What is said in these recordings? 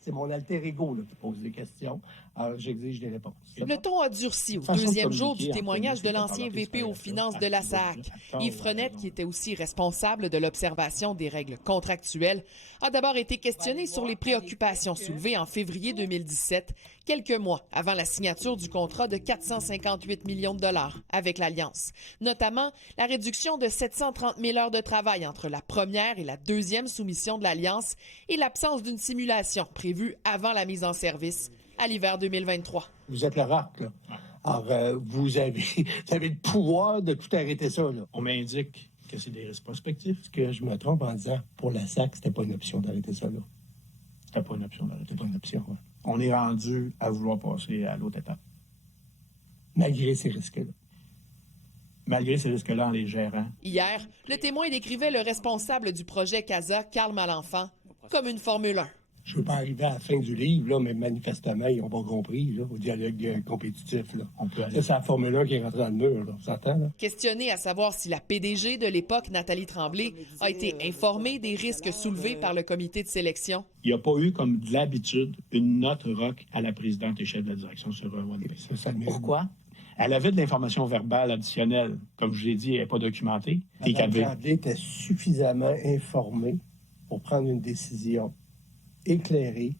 C'est mon alter ego là, qui pose des questions. Alors, j'exige des réponses. Le ton a durci au deuxième jour du témoignage de l'ancien VP aux finances de la SAC. Yves Frenette, qui était aussi responsable de l'observation des règles contractuelles, a d'abord été questionné sur les préoccupations soulevées en février 2017, quelques mois avant la signature du contrat de 458 millions de dollars avec l'Alliance. Notamment, la réduction de 730 000 heures de travail entre la première et la deuxième soumission de l'Alliance et l'absence d'une simulation prévue avant la mise en service à l'hiver 2023. Vous êtes le RAC, là. Alors, vous avez le pouvoir de tout arrêter ça, là. On m'indique que c'est des risques prospectifs. Est-ce que je me trompe en disant, pour la SAC, c'était pas une option d'arrêter ça, là? C'était pas une option d'arrêter. C'était pas une option, ouais. On est rendu à vouloir passer à l'autre étape. Malgré ces risques-là. Malgré ces risques-là en les gérant. Hier, le témoin décrivait le responsable du projet CASA, Carl Malenfant, comme une Formule 1. Je ne veux pas arriver à la fin du livre, là, mais manifestement, ils n'ont pas compris là, au dialogue compétitif. Là. On peut aller. C'est la Formule 1 qui est rentrée dans le mur, là. Vous entendez, là? Questionné à savoir si la PDG de l'époque, Nathalie Tremblay, a été informée des risques soulevés par le comité de sélection. Il n'y a pas eu, comme de l'habitude, une note ROC à la présidente et chef de la direction sur OnePay. Pourquoi? Elle avait de l'information verbale additionnelle. Comme je l'ai dit, elle n'est pas documentée. Mme Tremblay était suffisamment informée pour prendre une décision éclairée,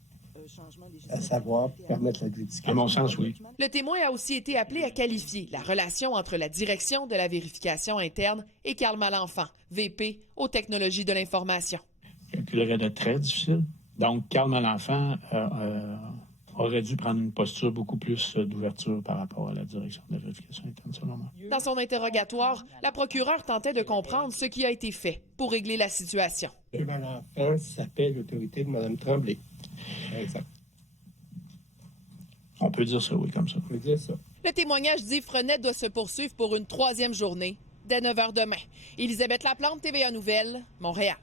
à savoir permettre la dédication. À mon sens, oui. Le témoin a aussi été appelé à qualifier la relation entre la direction de la vérification interne et Carl Malenfant, VP aux technologies de l'information. Je calculerais de très difficile. Donc, Carl Malenfant aurait dû prendre une posture beaucoup plus d'ouverture par rapport à la direction de la vérification interne, selon moi. Dans son interrogatoire, la procureure tentait de comprendre ce qui a été fait pour régler la situation. M. Malenfant s'appelle l'autorité de Mme Tremblay. Exact. On peut dire ça, oui, comme ça. On peut dire ça. Le témoignage d'Yves Frenette doit se poursuivre pour une troisième journée, dès 9 h demain. Élisabeth Laplante, TVA Nouvelles, Montréal.